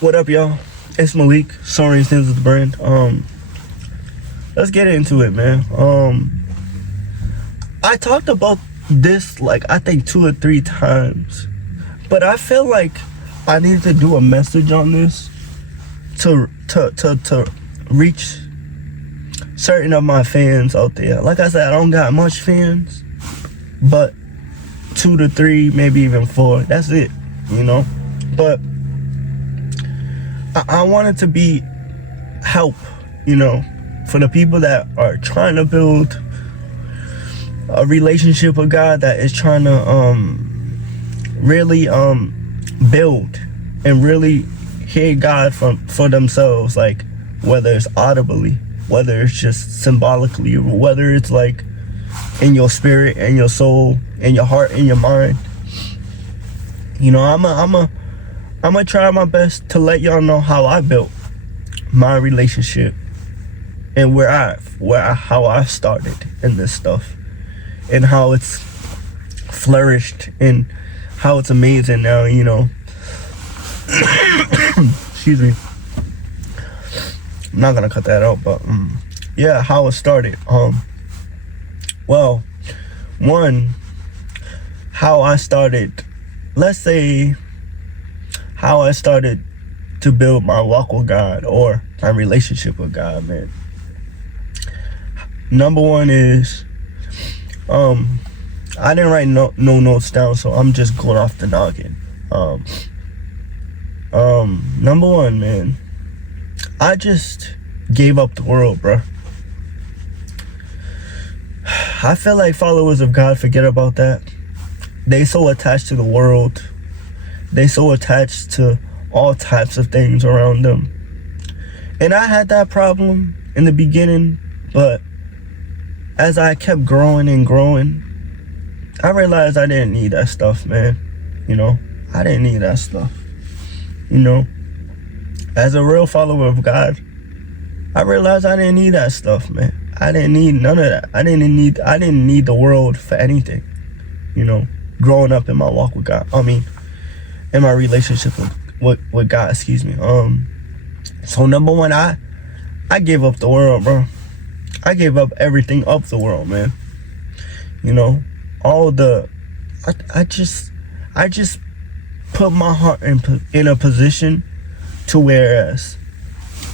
What up, y'all? It's Malik. Soaring Sins is the brand. Let's get into it, man. I talked about this like I think 2 or 3 times, but I feel like I need to do a message on this to reach certain of my fans out there. Like I said, I don't got much fans, but 2 to 3, maybe even 4. That's it, you know. But I want it to be help, you know, for the people that are trying to build a relationship with God, that is trying to really build and really hear God for themselves, like whether it's audibly, whether it's just symbolically, or whether it's like in your spirit and your soul and your heart and your mind. You know, I'm gonna try my best to let y'all know how I built my relationship and how I started in this stuff, and how it's flourished and how it's amazing now, you know. Excuse me. I'm not gonna cut that out, but yeah, how it started. Well, one, how I started, let's say how I started to build my walk with God, or my relationship with God, man. Number one is, I didn't write no notes down, so I'm just going off the noggin. Number one, man, I just gave up the world, bro. I feel like followers of God forget about that. They so attached to the world. They so attached to all types of things around them. And I had that problem in the beginning, but as I kept growing and growing, I realized I didn't need that stuff, man. You know, I didn't need that stuff. You know, as a real follower of God, I realized I didn't need that stuff, man. I didn't need none of that. I didn't need the world for anything. You know, growing up in my walk with God. I mean, in my relationship with God, excuse me. So number one, I gave up the world, bro. I gave up everything of the world, man. You know, I just put my heart in a position to whereas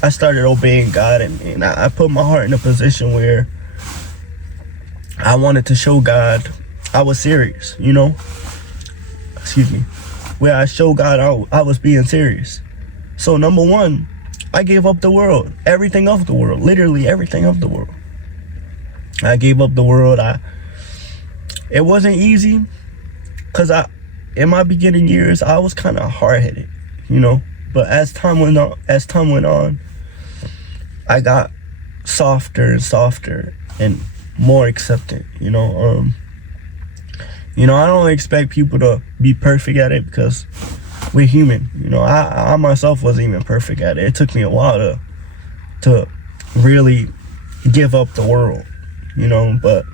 I started obeying God, and I put my heart in a position where I wanted to show God I was serious, you know? Excuse me. Where I showed God I was being serious. So number one, I gave up the world. Everything of the world. Literally everything of the world. I gave up the world. It wasn't easy, because in my beginning years, I was kind of hard-headed, you know? But as time went on, I got softer and softer and more acceptant, you know? You know, I don't expect people to be perfect at it, because we're human. You know, I myself wasn't even perfect at it. It took me a while to really give up the world, you know, but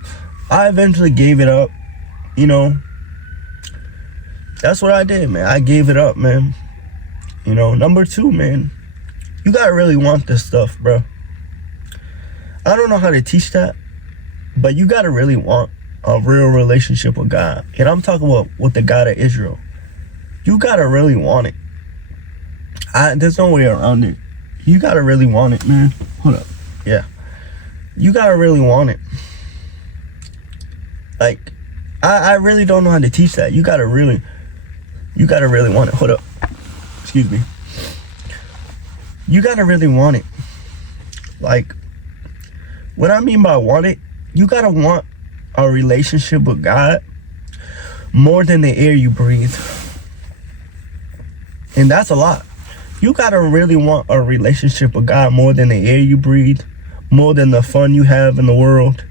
I eventually gave it up, you know. That's what I did, man. I gave it up, man. You know, number two, man, you gotta really want this stuff, bro. I don't know how to teach that, but you gotta really want a real relationship with God. And I'm talking about with the God of Israel. You gotta really want it. There's no way around it. You gotta really want it, man. Hold up. Yeah. You gotta really want it. Like, I really don't know how to teach that. You gotta really want it. Hold up. Excuse me. You gotta really want it. Like, what I mean by want it, you gotta want a relationship with God more than the air you breathe. And that's a lot. You gotta really want a relationship with God more than the air you breathe, more than the fun you have in the world,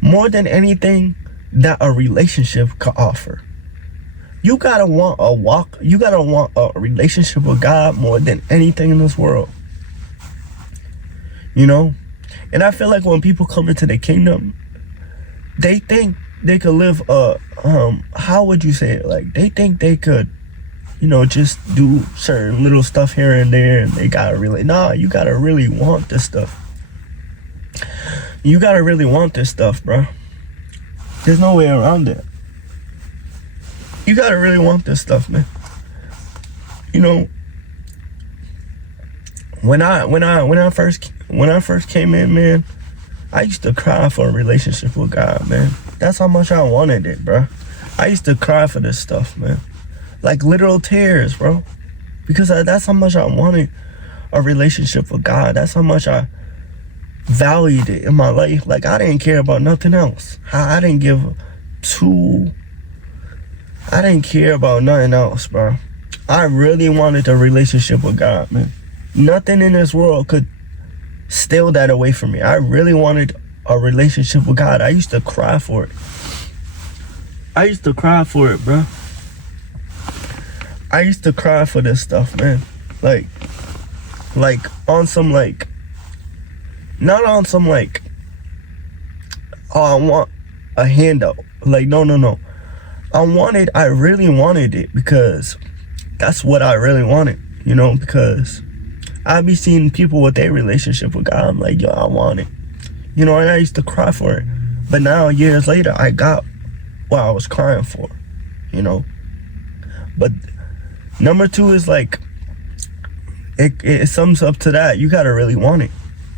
more than anything that a relationship could offer. You gotta want a relationship with God more than anything in this world. You know? And I feel like when people come into the kingdom, they think they could live how would you say it? Like, they think they could just do certain little stuff here and there, and they gotta really, you gotta really want this stuff. You gotta really want this stuff, bro. There's no way around it. You gotta really want this stuff, man. When I first came in, man, I used to cry for a relationship with God, man. That's how much I wanted it, bro. I used to cry for this stuff, man. Like literal tears, bro. Because that's how much I wanted a relationship with God. That's how much I valued it in my life. Like, I didn't care about nothing else. I didn't care about nothing else, bro. I really wanted a relationship with God, man. Nothing in this world could steal that away from me. I really wanted a relationship with God. I used to cry for it. I used to cry for it, bro. I used to cry for this stuff, man. Like on some not on some oh, I want a handout. Like, no. I really wanted it because that's what I really wanted, because I be seeing people with their relationship with God. I'm like, yo, I want it. And I used to cry for it. But now, years later, I got what I was crying for, But number two is it sums up to that. You gotta really want it.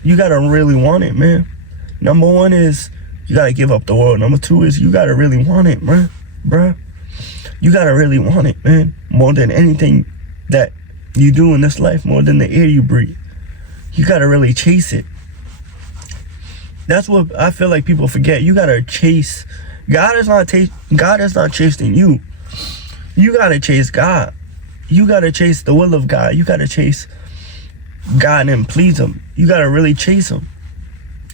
You gotta really want it, man. Number one is you gotta give up the world. Number two is you gotta really want it, man. Bruh. You gotta really want it, man. More than anything that you do in this life, more than the air you breathe. You gotta really chase it. That's what I feel like people forget. You gotta chase. God is not chasing you. You gotta chase God. You gotta chase the will of God. You gotta chase God and please Him. You gotta really chase Him.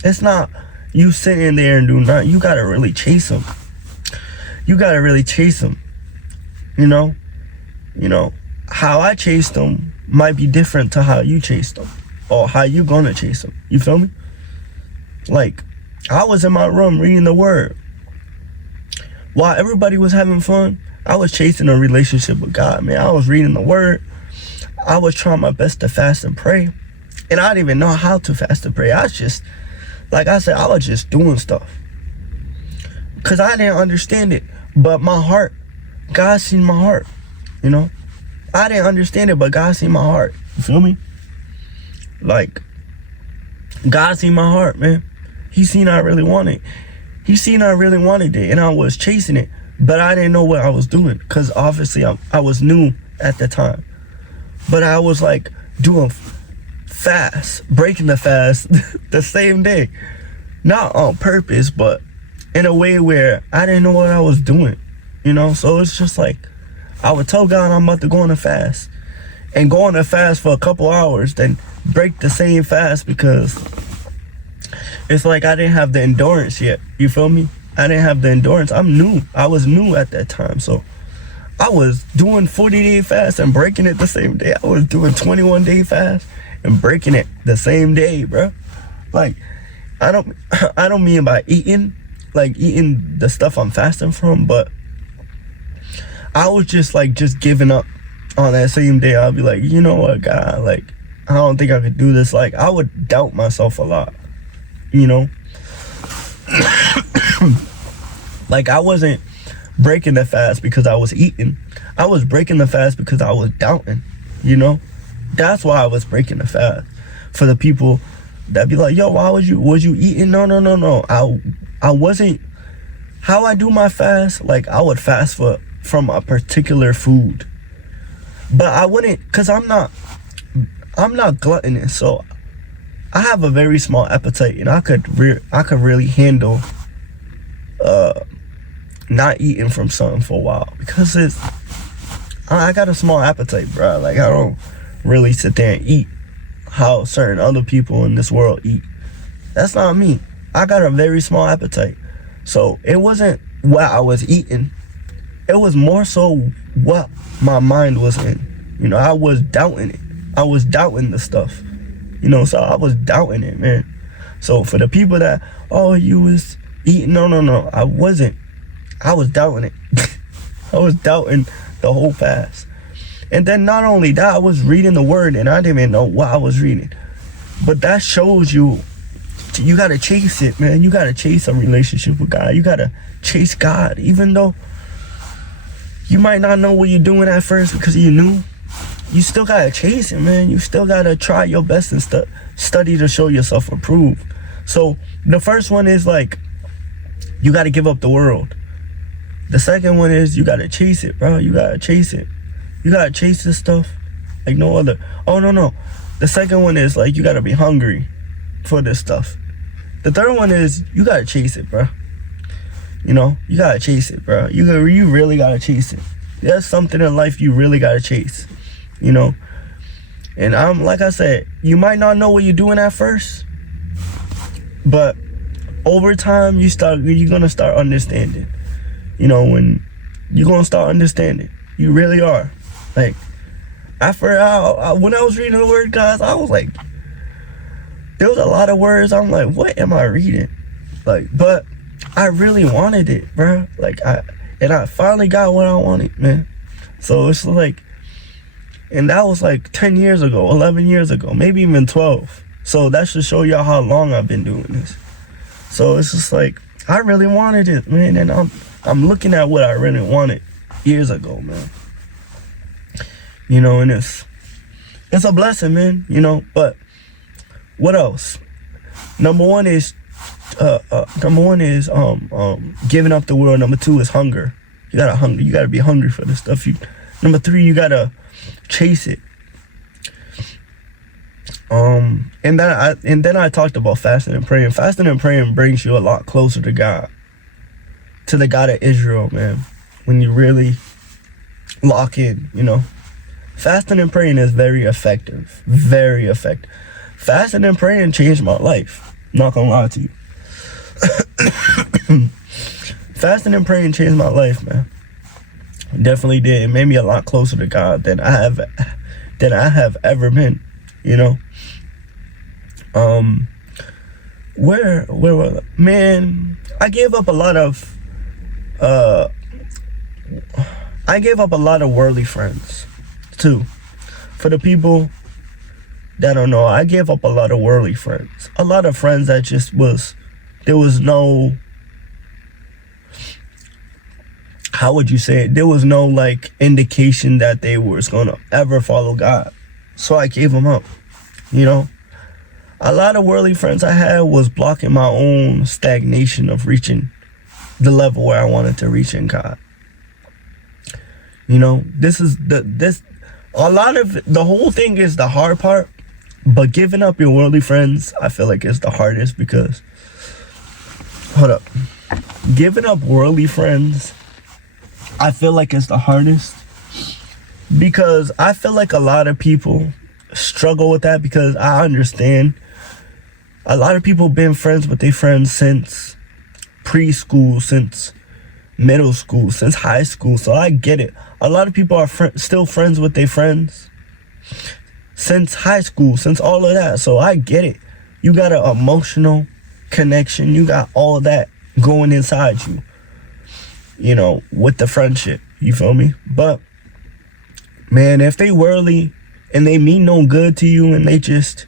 It's not you sitting there and do nothing. You gotta really chase Him. You gotta really chase Him. How I chased Him might be different to how you chased Him, or how you gonna chase Him. You feel me? Like, I was in my room reading the Word. While everybody was having fun, I was chasing a relationship with God, man. I was reading the Word. I was trying my best to fast and pray. And I didn't even know how to fast and pray. I was just, like I said, I was just doing stuff. Because I didn't understand it. But my heart, God seen my heart, I didn't understand it, but God seen my heart. You feel me? Like, God seen my heart, man. He seen I really wanted. He seen I really wanted it, and I was chasing it. But I didn't know what I was doing, because obviously I was new at the time. But I was doing fast, breaking the fast the same day. Not on purpose, but in a way where I didn't know what I was doing, So it's just I would tell God I'm about to go on a fast, and go on a fast for a couple hours, then break the same fast, because it's I didn't have the endurance yet. You feel me? I didn't have the endurance. I'm new. I was new at that time, so I was doing 40-day fast and breaking it the same day. I was doing 21-day fast and breaking it the same day, bro. I don't mean by eating the stuff I'm fasting from, but I was just giving up on that same day. I'll be like, you know what, God, I don't think I could do this. I would doubt myself a lot, I wasn't breaking the fast because I was eating. I was breaking the fast because I was doubting, That's why I was breaking the fast. For the people that be like, yo, why was you eating? No. I wasn't. How I do my fast, I would fast from a particular food. But I wouldn't, because I'm not gluttonous, so I have a very small appetite, and I could really handle not eating from something for a while, because I got a small appetite, bro. I don't really sit there and eat how certain other people in this world eat. That's not me. I got a very small appetite. So it wasn't what I was eating. It was more so what my mind was in. I was doubting it. I was doubting the stuff. So I was doubting it, man. So for the people that, oh, you was eating, no, I wasn't. I was doubting it. I was doubting the whole fast. And then not only that, I was reading the word and I didn't even know what I was reading. But that shows you gotta chase it, man. You gotta chase a relationship with God. You gotta chase God. Even though you might not know what you're doing at first because you're new, you still gotta chase it, man. You still gotta try your best and study to show yourself approved. So the first one is like, you gotta give up the world. The second one is you gotta chase it, bro. You gotta chase it. You gotta chase this stuff like no other. Oh, no. The second one is like, you gotta be hungry for this stuff. The third one is you gotta chase it, bro. You know, you gotta chase it, bro. You really gotta chase it. There's something in life you really gotta chase, you know. And like I said, you might not know what you're doing at first, but over time you're gonna start understanding. You know, when you're gonna start understanding, you really are. Like, when I was reading the word, guys, I was like, there was a lot of words. I'm like, what am I reading? Like, but I really wanted it, bro. Like, I finally got what I wanted, man. So it's like, and that was like 10 years ago, 11 years ago, maybe even 12. So that should show y'all how long I've been doing this. So it's just like, I really wanted it, man. And I'm looking at what I really wanted years ago, man. You know, and it's a blessing, man, you know. But what else? Number one is giving up the world. Number two is hunger. You gotta be hungry for this stuff. Number three, you gotta chase it. And then I talked about fasting and praying. Fasting and praying brings you a lot closer to God, to the God of Israel, man. When you really lock in, you know. Fasting and praying is very effective. Very effective. Fasting and praying changed my life. Not gonna lie to you. Fasting and praying changed my life, man. Definitely did. It made me a lot closer to God than I have ever been, you know. Where man, I gave up a lot of worldly friends too. For the people that don't know, I gave up a lot of worldly friends. A lot of friends that just there was no, how would you say it? There was no like indication that they was gonna ever follow God. So I gave them up, you know. A lot of worldly friends I had was blocking my own stagnation of reaching the level where I wanted to reach in God. You know, a lot of the whole thing is the hard part, but giving up your worldly friends, I feel like is the hardest because, giving up worldly friends, I feel like it's the hardest because I feel like a lot of people struggle with that because I understand a lot of people been friends with their friends since preschool, since middle school, since high school. So I get it. A lot of people are still friends with their friends since high school, since all of that. So I get it. You got an emotional connection. You got all of that going inside you, you know, with the friendship. You feel me? But, man, if they worldly and they mean no good to you and they just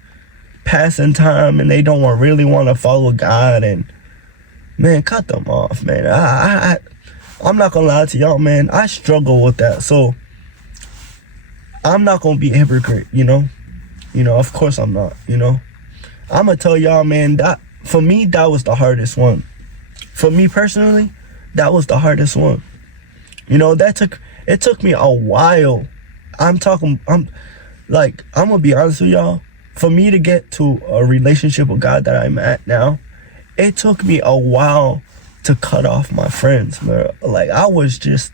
passing time and they don't really want to follow God, and, man, cut them off, man. I'm not gonna lie to y'all, man. I struggle with that. So I'm not gonna be a hypocrite, you know. Of course I'm not, you know. I'm gonna tell y'all, man, that for me, that was the hardest one. For me personally, that was the hardest one. You know, it took me a while. I'm gonna be honest with y'all. For me to get to a relationship with God that I'm at now, it took me a while to cut off my friends, bro. Like, I was just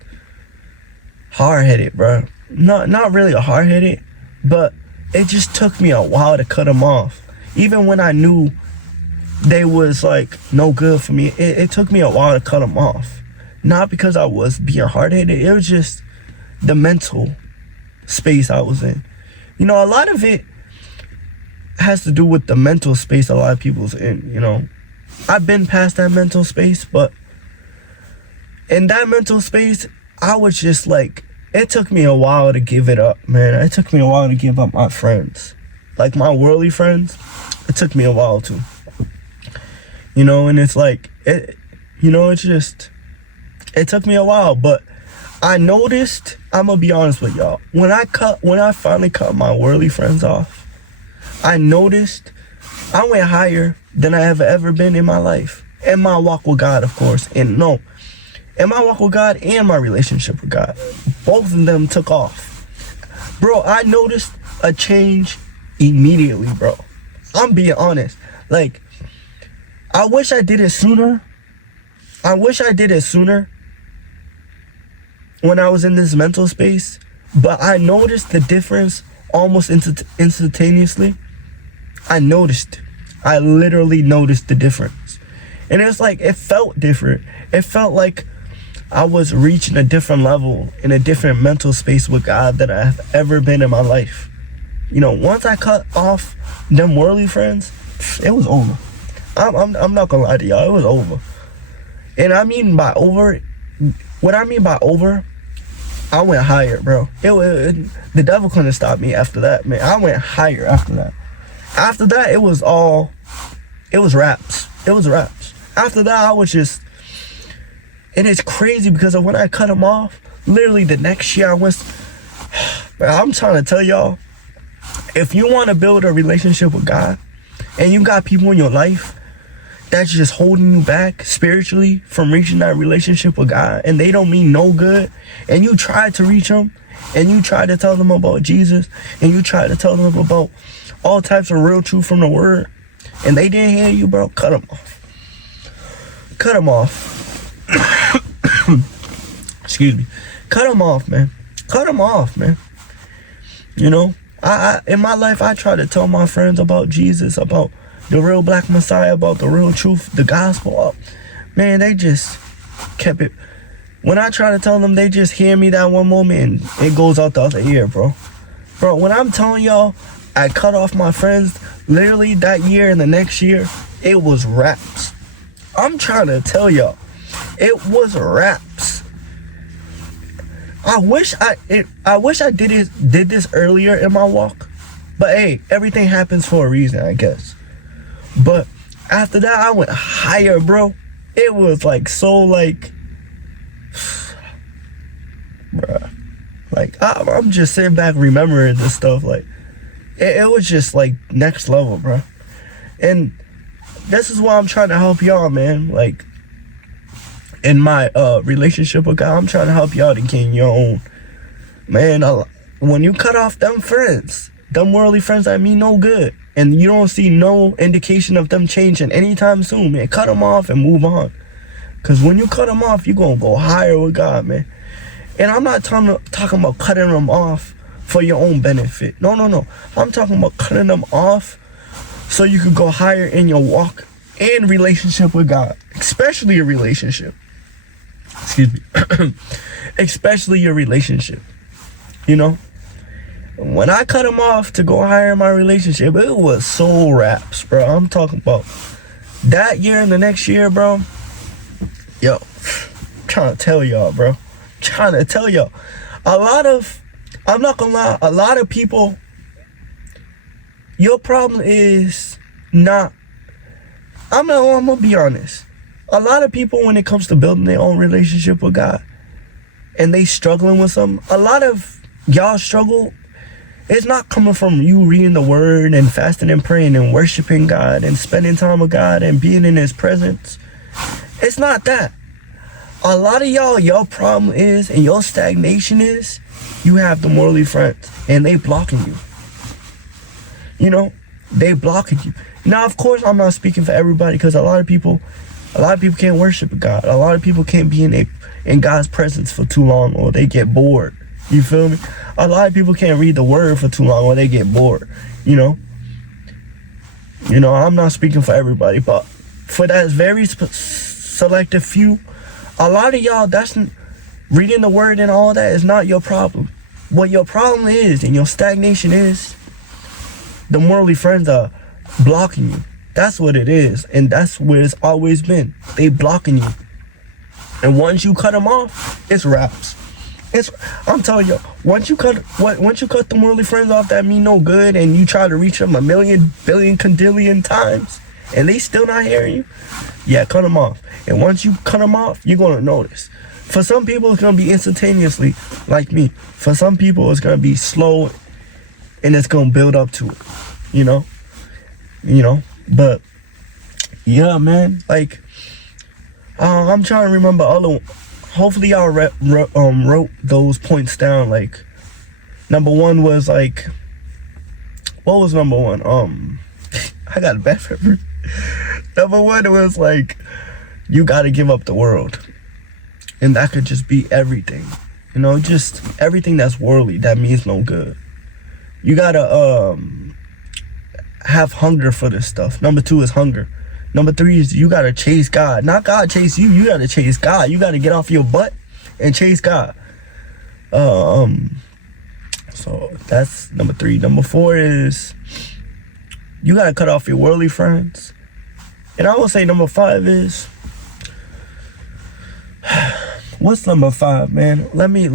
hard-headed, bro. Not really a hard-headed, but it just took me a while to cut them off. Even when I knew they was, like, no good for me, it took me a while to cut them off. Not because I was being hard-headed, it was just the mental space I was in. You know, a lot of it has to do with the mental space a lot of people's in, you know. I've been past that mental space, but in that mental space, I was just like it took me a while to give it up, man. It took me a while to give up my friends. Like my worldly friends, it took me a while to. You know, and it's like, it's just, it took me a while, but I noticed, I'm gonna be honest with y'all, when I finally cut my worldly friends off, I noticed I went higher than I ever been in my life. In my walk with God, of course. In my walk with God and my relationship with God. Both of them took off. Bro, I noticed a change immediately, bro. I'm being honest. Like, I wish I did it sooner. When I was in this mental space. But I noticed the difference almost instantaneously. I literally noticed the difference. And it's like, it felt different. It felt like I was reaching a different level, in a different mental space with God than I have ever been in my life. You know, once I cut off them worldly friends, it was over. I'm not gonna lie to y'all, it was over. And I mean by over, what I mean by over, I went higher, bro. The devil couldn't stop me after that, man. I went higher after that. After that, it was raps. After that, I was just, and it's crazy because of when I cut them off, literally the next year I went, I'm trying to tell y'all, if you want to build a relationship with God, and you got people in your life that's just holding you back spiritually from reaching that relationship with God, and they don't mean no good, and you try to reach them, and you try to tell them about Jesus, and you try to tell them about all types of real truth from the word, and they didn't hear you, bro, cut them off. Excuse me. Cut them off, man. You know, I in my life, I try to tell my friends about Jesus, about the real black Messiah, about the real truth, the gospel. Man, they just kept it. When I try to tell them, they just hear me that one moment and it goes out the other ear, bro. Bro, when I'm telling y'all, I cut off my friends literally that year and the next year, it was raps. I'm trying to tell y'all, it was raps. I wish I did this earlier in my walk, but hey, everything happens for a reason, I guess. But after that, I went higher, bro. It was like so, like, bruh, like I'm just sitting back remembering this stuff. Like, it was just like next level, bro. And this is why I'm trying to help y'all, man. Like, in my relationship with God, I'm trying to help y'all to gain your own. Man, when you cut off them friends, them worldly friends that mean no good, and you don't see no indication of them changing anytime soon, man, cut them off and move on. Because when you cut them off, you're going to go higher with God, man. And I'm not talking about cutting them off for your own benefit. No. I'm talking about cutting them off so you could go higher in your walk and relationship with God. Especially your relationship. Excuse me. Especially your relationship. You know? When I cut them off to go higher in my relationship, it was so raps, bro. I'm talking about that year and the next year, bro. Yo, trying to tell y'all, bro. I'm not gonna lie, a lot of people, your problem is not, I'm gonna be honest. A lot of people, when it comes to building their own relationship with God, and they struggling with something, a lot of y'all struggle, it's not coming from you reading the word and fasting and praying and worshiping God and spending time with God and being in his presence. It's not that. A lot of y'all, your problem is, and your stagnation is, you have the worldly friends and they blocking you. You know, they blocking you. Now, of course, I'm not speaking for everybody, because a lot of people can't worship God. A lot of people can't be in God's presence for too long, or they get bored. You feel me? A lot of people can't read the word for too long, or they get bored. You know, I'm not speaking for everybody, but for that very selective few, a lot of y'all, that's reading the word and all that is not your problem. What your problem is, and your stagnation is, the worldly friends are blocking you. That's what it is, and that's where it's always been. They blocking you. And once you cut them off, it's wraps. I'm telling you, once you cut the worldly friends off that mean no good, and you try to reach them a million, billion, condillion times, and they still not hearing you, yeah, cut them off. And once you cut them off, you're gonna notice. For some people, it's gonna be instantaneously, like me. For some people, it's gonna be slow, and it's gonna build up to it. You know. But yeah, man. Like, I'm trying to remember other. Hopefully y'all wrote those points down. Like, number one was like, what was number one? I got a bad memory. Number one was like, you gotta give up the world, and that could just be everything. Just everything that's worldly that means no good. You gotta have hunger for this stuff. Number two is hunger. Number three is you gotta chase God. Not God chase you. You gotta chase God. You gotta get off your butt and chase God. So that's number three. Number four is you gotta cut off your worldly friends. And I will say number five is, what's number five, man? Let me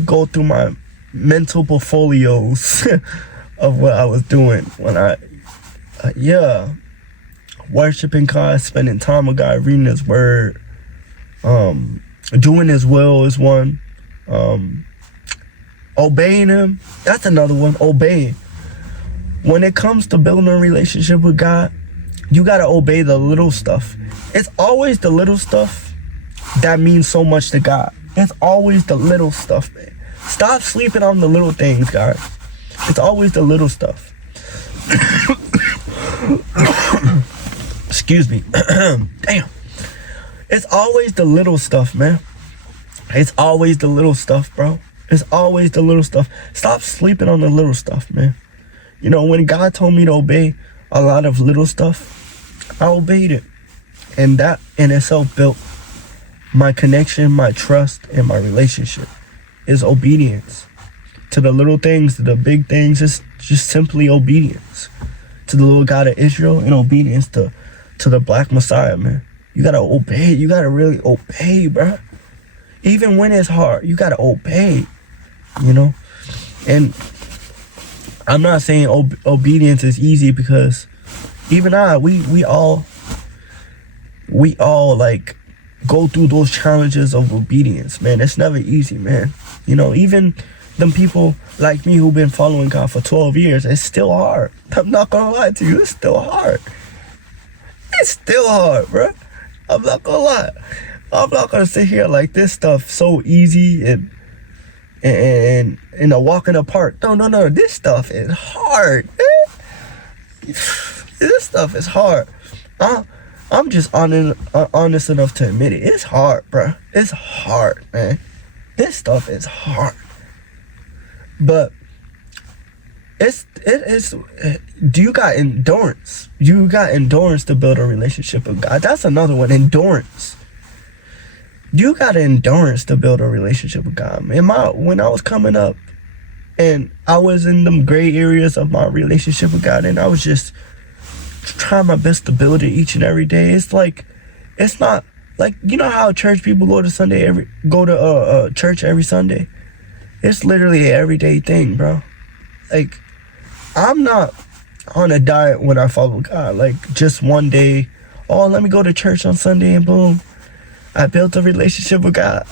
go through my mental portfolios of what I was doing when worshiping God, spending time with God, reading His Word, doing His will is one. Obeying Him, that's another one. Obeying. When it comes to building a relationship with God, you gotta obey the little stuff. It's always the little stuff that means so much to God. It's always the little stuff, man. Stop sleeping on the little things, guys. It's always the little stuff. Excuse me. Damn. It's always the little stuff, man. It's always the little stuff, bro. It's always the little stuff. Stop sleeping on the little stuff, man. When God told me to obey a lot of little stuff, I obeyed it. And that in itself built my connection, my trust, and my relationship. Is obedience. To the little things, to the big things, just simply obedience. To the Lord God of Israel, and obedience to the Black Messiah, man. You gotta obey. You gotta really obey, bro. Even when it's hard, you gotta obey. And I'm not saying obedience is easy, because even we all like go through those challenges of obedience, man. It's never easy, man. Even them people like me who've been following God for 12 years, it's still hard. I'm not gonna lie to you, it's still hard. It's still hard, bro. I'm not gonna lie. I'm not gonna sit here like this stuff so easy and a walk in the park. No. This stuff is hard, man. This stuff is hard. I'm just honest enough to admit it. It's hard, bro. It's hard, man. This stuff is hard. But it is. Do you got endurance? You got endurance to build a relationship with God. That's another one. Endurance. You got endurance to build a relationship with God. When I was coming up, and I was in them gray areas of my relationship with God, and I was just trying my best to build it each and every day. It's not like, how church people go to church every Sunday. It's literally an everyday thing, bro. Like, I'm not on a diet when I follow God. Like, just one day, let me go to church on Sunday, and boom, I built a relationship with God.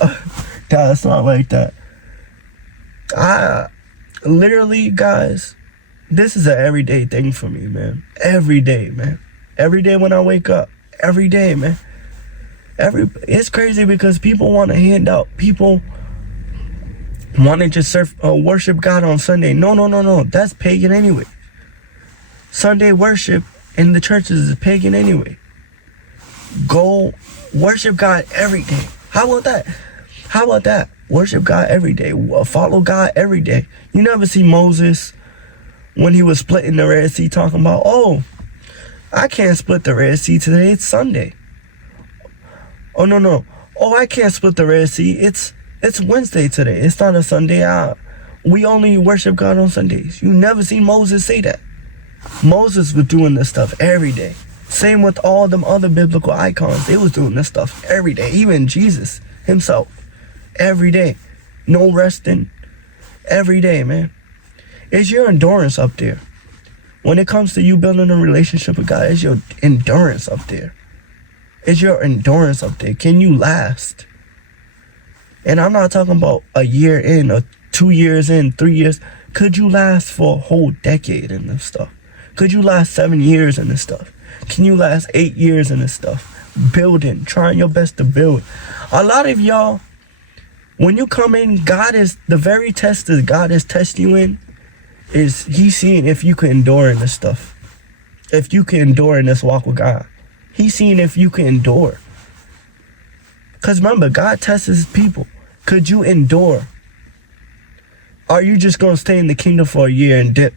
God, it's not like that. Literally, guys, this is an everyday thing for me, man. Every day, man. Every day when I wake up. Every day, man. It's crazy because people want to hand out. People want to just worship God on Sunday. No. That's pagan anyway. Sunday worship in the churches is pagan anyway. Go worship God every day. How about that? Worship God every day. Follow God every day. You never see Moses when he was splitting the Red Sea talking about, I can't split the Red Sea today. It's Sunday. Oh, no. I can't split the Red Sea. It's Wednesday today. It's not a Sunday. We only worship God on Sundays. You never seen Moses say that. Moses was doing this stuff every day. Same with all them other biblical icons. They was doing this stuff every day. Even Jesus himself. Every day. no resting, every day, man. Is your endurance up there? When it comes to you building a relationship with God, is your endurance up there? Is your endurance up there? Can you last? And I'm not talking about a year in, or 2 years in, 3 years. Could you last for a whole decade in this stuff? Could you last 7 years in this stuff? Can you last 8 years in this stuff? Building, trying your best to build. A lot of y'all, when you come in, God is, the very test that God is testing you in, is He's seeing if you can endure in this stuff. If you can endure in this walk with God. He's seeing if you can endure. Because remember, God tests His people. Could you endure? Are you just going to stay in the kingdom for a year and dip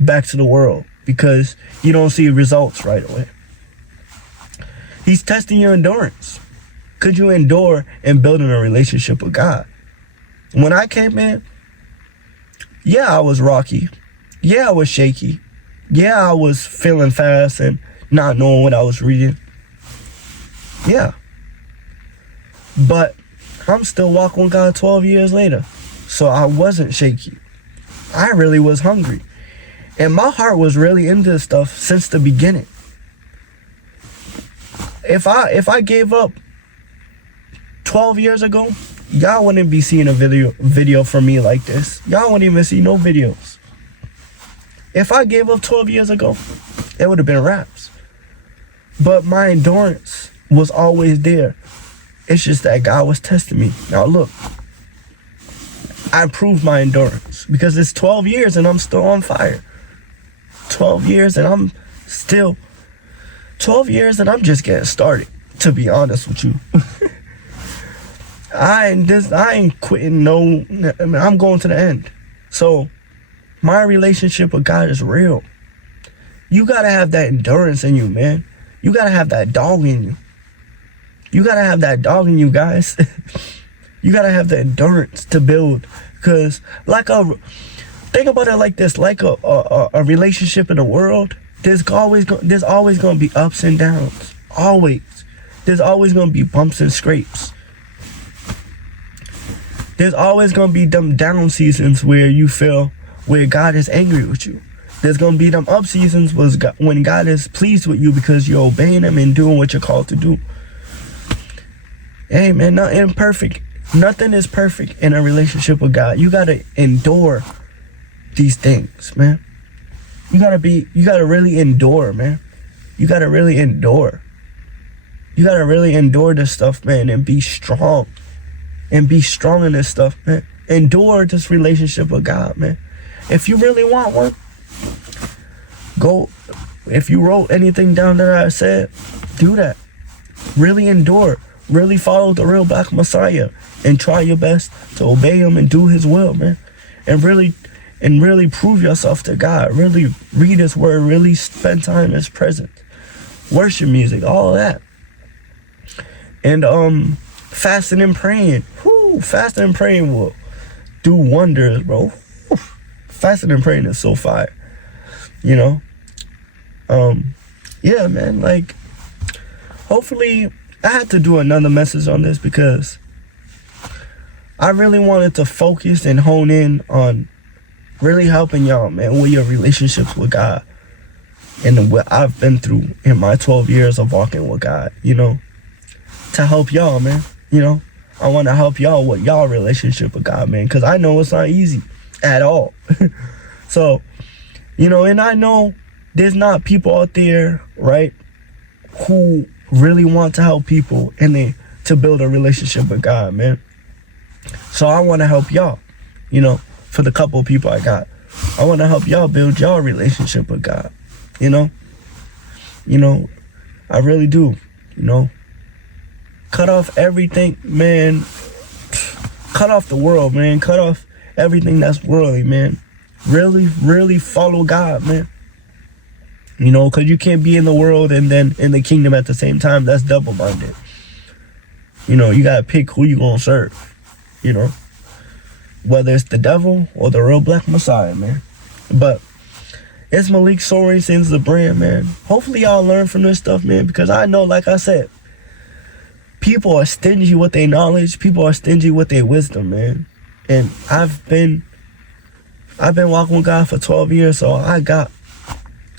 back to the world because you don't see results right away? He's testing your endurance. Could you endure in building a relationship with God? When I came in, yeah, I was rocky. Yeah, I was shaky. Yeah, I was feeling fast and not knowing what I was reading. Yeah. But I'm still walking with God 12 years later. So I wasn't shaky. I really was hungry. And my heart was really into this stuff since the beginning. If I gave up 12 years ago, y'all wouldn't be seeing a video from me like this. Y'all wouldn't even see no videos. If I gave up 12 years ago, it would have been raps. But my endurance was always there. It's just that God was testing me. Now look, I proved my endurance because it's 12 years and I'm still on fire. 12 years and I'm still 12 years and I'm just getting started, to be honest with you. I ain't quitting. No, I'm going to the end. So my relationship with God is real. You gotta have that endurance in you, man. You gotta have that dog in you. You gotta have that dog in you, guys. You gotta have the endurance to build. Because think about it like this, like a relationship in the world, there's always gonna be ups and downs. Always. There's always gonna be bumps and scrapes. There's always gonna be them down seasons where you feel where God is angry with you. There's gonna be them up seasons when God is pleased with you because you're obeying Him and doing what you're called to do. Hey man, nothing is perfect in a relationship with God. You gotta endure these things, man. You gotta really endure, man. You gotta really endure. You gotta really endure this stuff, man, and be strong. And be strong in this stuff, man. Endure this relationship with God, man. If you really want one, if you wrote anything down that I said, do that. Really endure. Really follow the real Black Messiah and try your best to obey Him and do His will, man. And really prove yourself to God. Really read His word. Really spend time in His presence. Worship music, all of that. And fasting and praying. Fasting and praying will do wonders, bro. Fasting and praying is so fire. You know? Yeah, man, like, hopefully, I had to do another message on this because I really wanted to focus and hone in on really helping y'all, man, with your relationships with God and what I've been through in my 12 years of walking with God, you know, to help y'all, man, you know. I want to help y'all with y'all relationship with God, man, because I know it's not easy at all. So, you know, and I know there's not people out there, right, who really want to help people and to build a relationship with God, man. So I want to help y'all, you know, for the couple of people I got. I want to help y'all build y'all relationship with God, you know. You know, I really do, you know. Cut off everything, man. Cut off the world, man. Cut off everything that's worldly, man. Really, really follow God, man. You know, because you can't be in the world and then in the kingdom at the same time. That's double-minded. You know, you got to pick who you going to serve, you know. Whether it's the devil or the real Black Messiah, man. But it's Malik Sorensen's the brand, man. Hopefully y'all learn from this stuff, man. Because I know, like I said, people are stingy with their knowledge. People are stingy with their wisdom, man. And I've been walking with God for 12 years, so I got,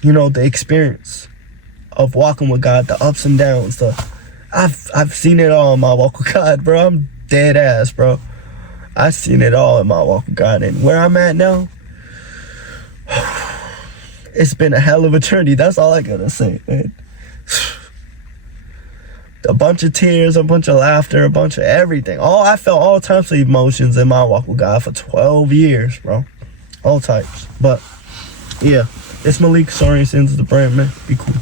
the experience of walking with God, the ups and downs. I've seen it all in my walk with God, bro. I'm dead ass, bro. I've seen it all in my walk with God, and where I'm at now, it's been a hell of a journey. That's all I gotta say, man. A bunch of tears, a bunch of laughter, a bunch of everything. I felt all types of emotions in my walk with God for 12 years, bro. All types. But yeah, it's Malik Sorensen, the brand, man. Be cool.